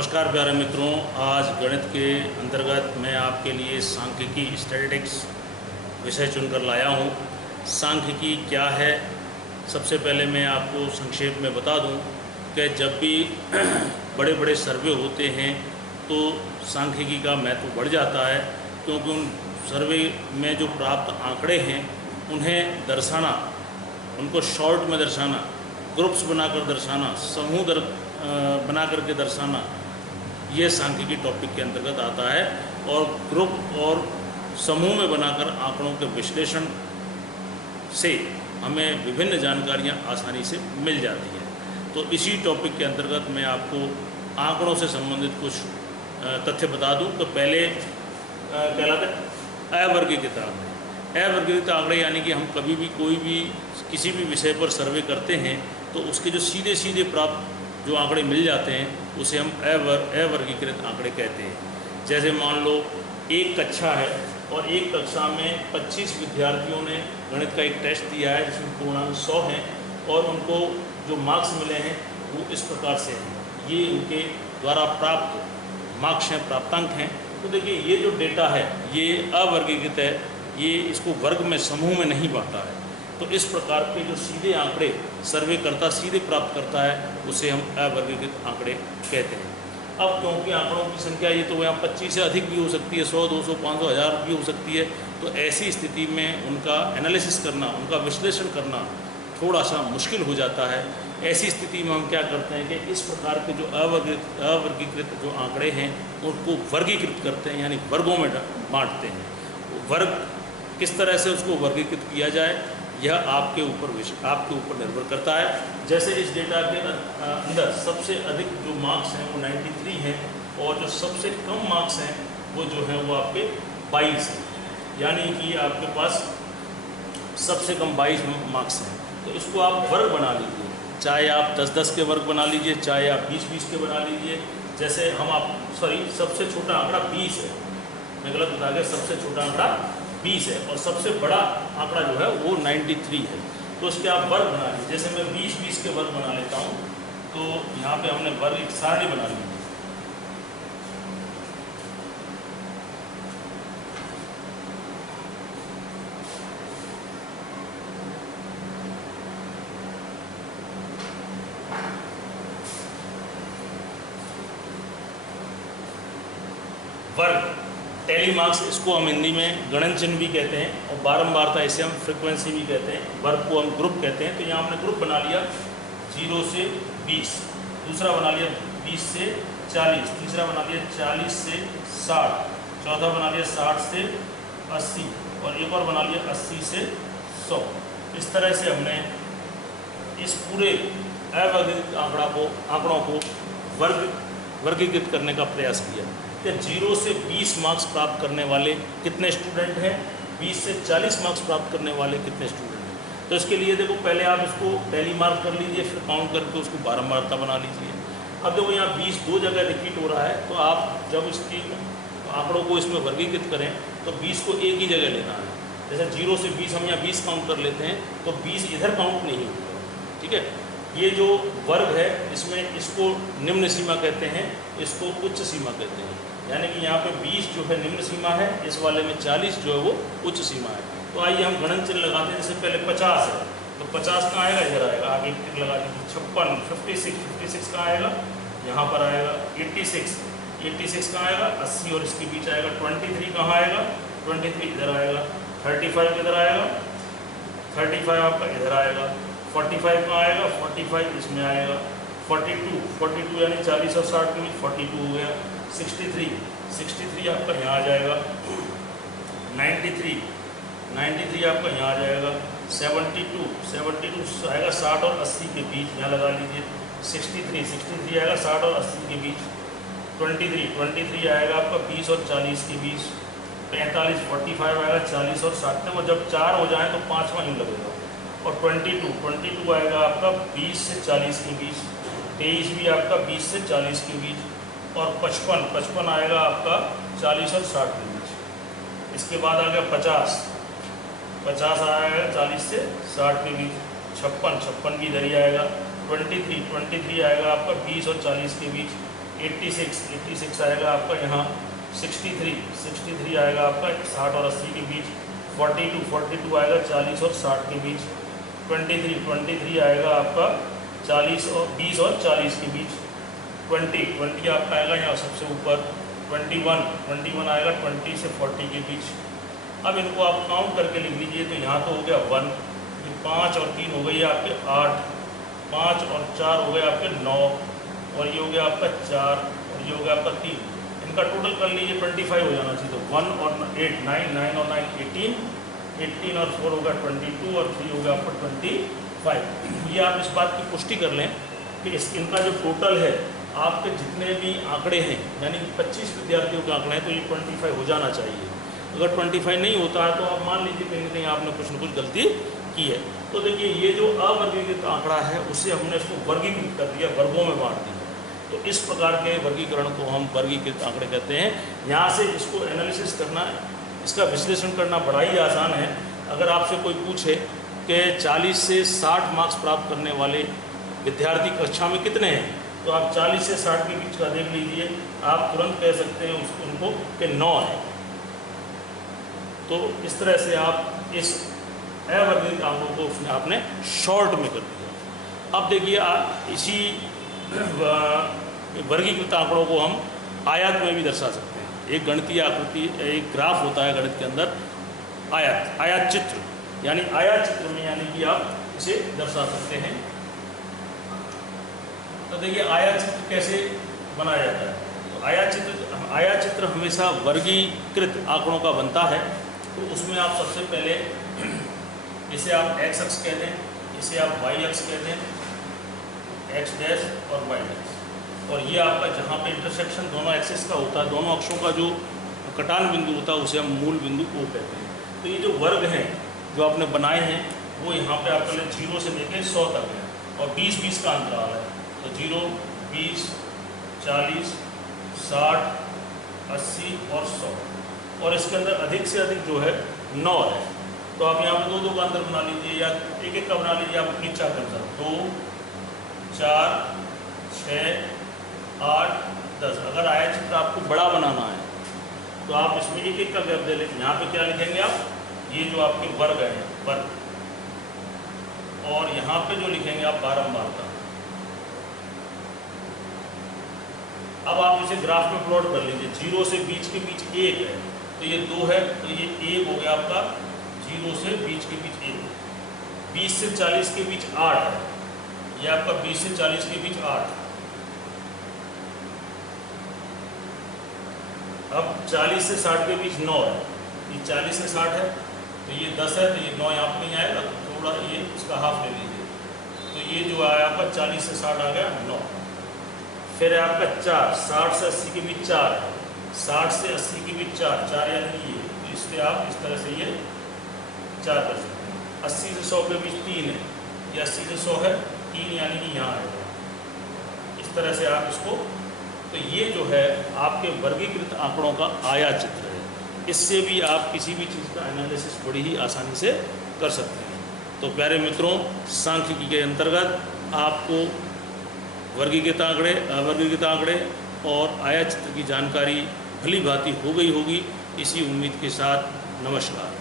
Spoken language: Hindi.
नमस्कार प्यारे मित्रों, आज गणित के अंतर्गत मैं आपके लिए सांख्यिकी स्टैटिस्टिक्स विषय चुनकर लाया हूँ। सांख्यिकी क्या है, सबसे पहले मैं आपको संक्षेप में बता दूँ कि जब भी बड़े बड़े सर्वे होते हैं तो सांख्यिकी का महत्व बढ़ जाता है, क्योंकि उन सर्वे में जो प्राप्त आंकड़े हैं उन्हें दर्शाना, उनको शॉर्ट में दर्शाना, ग्रुप्स बनाकर दर्शाना, समूह बना करके दर्शाना, ये सांख्यिकी टॉपिक के अंतर्गत आता है। और ग्रुप और समूह में बनाकर आंकड़ों के विश्लेषण से हमें विभिन्न जानकारियां आसानी से मिल जाती हैं। तो इसी टॉपिक के अंतर्गत मैं आपको आंकड़ों से संबंधित कुछ तथ्य बता दूं। तो पहले कहलाता है अवर्गीकृत आंकड़े। अवर्गीकृत आंकड़े यानी कि हम कभी भी कोई भी किसी भी विषय पर सर्वे करते हैं तो उसके जो सीधे सीधे प्राप्त जो आंकड़े मिल जाते हैं उसे हम अवर्गीकृत आंकड़े कहते हैं। जैसे मान लो एक कक्षा है और एक कक्षा में 25 विद्यार्थियों ने गणित का एक टेस्ट दिया है जिसमें पूर्णांक 100 हैं और उनको जो मार्क्स मिले हैं वो इस प्रकार से हैं। ये उनके द्वारा प्राप्त मार्क्स हैं, प्राप्तांक हैं। तो देखिए ये जो डेटा है ये अवर्गीकृत है, ये इसको वर्ग में, समूह में नहीं बांटा है। तो इस प्रकार के जो सीधे आंकड़े सर्वे करता सीधे प्राप्त करता है उसे हम अवर्गीकृत आंकड़े कहते हैं। अब क्योंकि आंकड़ों की संख्या ये तो यहाँ 25 से अधिक भी हो सकती है, 100, 200, 500, 1000 भी हो सकती है। तो ऐसी स्थिति में उनका एनालिसिस करना, उनका विश्लेषण करना थोड़ा सा मुश्किल हो जाता है। ऐसी स्थिति में हम क्या करते हैं कि इस प्रकार के जो अवर्गीकृत जो आंकड़े हैं उनको वर्गीकृत करते हैं, यानी वर्गों में बांटते हैं। वर्ग किस तरह से उसको वर्गीकृत किया जाए यह आपके ऊपर निर्भर करता है। जैसे इस डेटा के अंदर सबसे अधिक जो मार्क्स हैं वो 93 हैं और जो सबसे कम मार्क्स हैं वो जो है वो आपके 22 हैं, यानी कि आपके पास सबसे कम 22 मार्क्स हैं। तो इसको आप वर्ग बना लीजिए, चाहे आप 10-10 के वर्ग बना लीजिए, चाहे आप 20-20 के बना लीजिए। जैसे सबसे छोटा आंकड़ा 20 है, मैं गलत बता गया, सबसे छोटा आंकड़ा 20 है और सबसे बड़ा आंकड़ा जो है वो 93 है। तो इसके आप वर्ग बना लीजिए। जैसे मैं 20-20 के वर्ग बना लेता हूँ, तो यहाँ पे हमने वर्ग एक सारणी बना ली। वर्ग टेली मार्क्स, इसको हम हिंदी में गणन चिन्ह भी कहते हैं और बारंबारता इसे हम फ्रीक्वेंसी भी कहते हैं। वर्ग को हम ग्रुप कहते हैं। तो यहाँ हमने ग्रुप बना लिया 0 से 20, दूसरा बना लिया 20 से 40, तीसरा बना लिया 40 से 60, चौथा बना लिया 60 से 80 और एक और बना लिया 80 से 100। इस तरह से हमने इस पूरे अवर्गीकृत आंकड़ों को वर्गीकृत करने का प्रयास किया कि 0 से 20 मार्क्स प्राप्त करने वाले कितने स्टूडेंट हैं, 20 से 40 मार्क्स प्राप्त करने वाले कितने स्टूडेंट हैं। तो इसके लिए देखो पहले आप इसको टेली मार्क कर लीजिए, फिर काउंट करके उसको बारंबारता बना लीजिए। अब देखो यहाँ 20 दो जगह रिपीट हो रहा है, तो आप जब इसकी आंकड़ों को इसमें वर्गीकृत करें तो 20 को एक ही जगह लेना है। जैसे 0 से 20 हम यहाँ 20 काउंट कर लेते हैं तो 20 इधर काउंट नहीं होगा, ठीक है। ये जो वर्ग है इसमें इसको निम्न सीमा कहते हैं, इसको उच्च सीमा कहते हैं। यानी कि यहाँ पे 20 जो है निम्न सीमा है, इस वाले में 40 जो है वो उच्च सीमा है। तो आइए हम गणन चिन्ह लगाते हैं। जैसे पहले 50 है तो 50 कहाँ आएगा, इधर आएगा, आगे टिक लगा दीजिए। 56, 56 कहाँ आएगा, यहाँ पर आएगा। 86 कहाँ आएगा, 80 और इसके बीच आएगा। 23 कहाँ आएगा, 23 इधर आएगा। 35 इधर आएगा, 35 आपका इधर आएगा। 45 कहाँ आएगा, 45 इसमें आएगा। 42 यानी 40 और 60 के बीच 42 हो गया। 63 आपका यहाँ आ जाएगा। 93 आपका यहाँ आ जाएगा। 72 आएगा 60 और 80 के बीच, यहाँ लगा लीजिए। 63 आएगा 60 और 80 के बीच। 23 आएगा आपका 20 और 40 के बीच। 45 आएगा 40 और 60 तक, और जब 4 हो जाए तो 5वां यूँ लगेगा। और 22 आएगा आपका 20 से 40 के बीच। 23 भी आपका 20 से 40 के बीच। और 55 आएगा आपका 40 और 60 के बीच। इसके बाद आ गया 50 आएगा 40 से 60 के बीच। 56 भी इधर ही आएगा। 23 आएगा आपका 20 और 40 के बीच। 86 आएगा आपका यहाँ, 63 आएगा आपका 60 और 80 के बीच, 42 आएगा 40 और 60 के बीच, 23 आएगा आपका 20 और 40 के बीच, 20 आपका आएगा यहाँ सबसे ऊपर, 21 आएगा 20 से 40 के बीच। अब इनको आप काउंट करके लिख लीजिए, तो यहाँ तो हो गया 1, 5 और 3 हो गई आपके 8, 5 और 4 हो गए आपके 9, और ये हो गया आपका 4, और ये हो गया आपका 3। इनका टोटल कर लीजिए 25 हो जाना चाहिए। तो 1 और 8 9 और 9 18 और 4 होगा 22 और 3 होगा आपका 25। ये आप इस बात की पुष्टि कर लें कि इनका जो टोटल है, आपके जितने भी आंकड़े हैं, यानी कि 25 विद्यार्थियों के आंकड़े हैं, तो ये 25 हो जाना चाहिए। अगर 25 नहीं होता है तो आप मान लीजिए कहीं ना कहीं आपने कुछ न कुछ गलती की है। तो देखिए ये जो अवर्गीकृत आंकड़ा है, उससे हमने इसको वर्गीकृत कर दिया, वर्गों में बांट दिया। तो इस प्रकार के वर्गीकरण को हम वर्गीकृत आंकड़े कहते हैं। यहाँ से इसको एनालिसिस करना, इसका विश्लेषण करना बड़ा ही आसान है। अगर आपसे कोई पूछे कि 40 से 60 मार्क्स प्राप्त करने वाले विद्यार्थी कक्षा में कितने हैं, तो आप 40 से 60 के बीच का देख लीजिए, आप तुरंत कह सकते हैं उनको कि 9 है। तो इस तरह से आप इस अवर्गीकृत आंकड़ों को उसने आपने शॉर्ट में कर दिया। अब देखिए इसी वर्गीकृत आंकड़ों को हम आयत में भी दर्शा सकते हैं। एक गणितीय आकृति, एक ग्राफ होता है गणित के अंदर, आयत चित्र, यानी आयत चित्र में यानी कि आप इसे दर्शा सकते हैं। तो देखिए आयत चित्र कैसे बनाया जाता है। तो आयत चित्र हमेशा वर्गीकृत आंकड़ों का बनता है। तो उसमें आप सबसे पहले इसे आप x अक्ष कह दें, इसे आप y अक्ष कह दें, x डैश और y डैश, और ये आपका जहाँ पे इंटरसेक्शन दोनों एक्सिस का होता है, दोनों अक्षों का जो कटान बिंदु होता है, उसे हम मूल बिंदु O कहते हैं। तो ये जो वर्ग हैं जो आपने बनाए हैं, वो यहाँ पे आप पहले 0 से लेकर 100 तक है, और 20-20 का अंतराल है। तो 0, 20, 40, 60, 80 और 100, और इसके अंदर अधिक से अधिक जो है 9 है। तो आप यहाँ पे 2-2 का अंतर बना लीजिए, या एक का बना लीजिए, आप अपनी इच्छा के अनुसार। 2, 4, 6, 8, 10। अगर आयत चित्र आपको बड़ा बनाना है तो आप इसमें एक का गैप दे लें। यहाँ पे क्या लिखेंगे आप, ये जो आपके वर्ग हैं, वर्ग, और यहाँ पे जो लिखेंगे आप बारंबारता। अब आप इसे ग्राफ में प्लॉट कर लीजिए। 0 से बीच के बीच 1 है, तो ये 2 है, तो ये 1 हो गया आपका। 0 से बीच के बीच 1, 20 से 40 के बीच 8 है, ये आपका 20 से 40 के बीच 8। अब 40 से 60 के बीच 9 है, ये 40 से 60 है, तो ये 10 है, तो ये 9 यहाँ पर नहीं आएगा, तो थोड़ा ये इसका हाफ ले लीजिए। तो ये जो आया आपका 40 से 60 आ गया 9। फिर है आपका 4, 60 से 80 के बीच 4 है, 60 से 80 के बीच 4 यानी कि ये, तो इससे आप इस तरह से ये 4 कर सकते हैं। 80 से 100 के बीच 3 है, ये 80 से 100 है, 3 यानी कि यहाँ आएगा। इस तरह से आप इसको, तो ये जो है आपके वर्गीकृत आंकड़ों का आयत चित्र है। इससे भी आप किसी भी चीज़ का एनालिसिस बड़ी ही आसानी से कर सकते हैं। तो प्यारे मित्रों, सांख्यिकी के अंतर्गत आपको वर्गीकृत आंकड़े, अवर्गीकृत आंकड़े और आयत चित्र की जानकारी भली भांति हो गई होगी, इसी उम्मीद के साथ नमस्कार।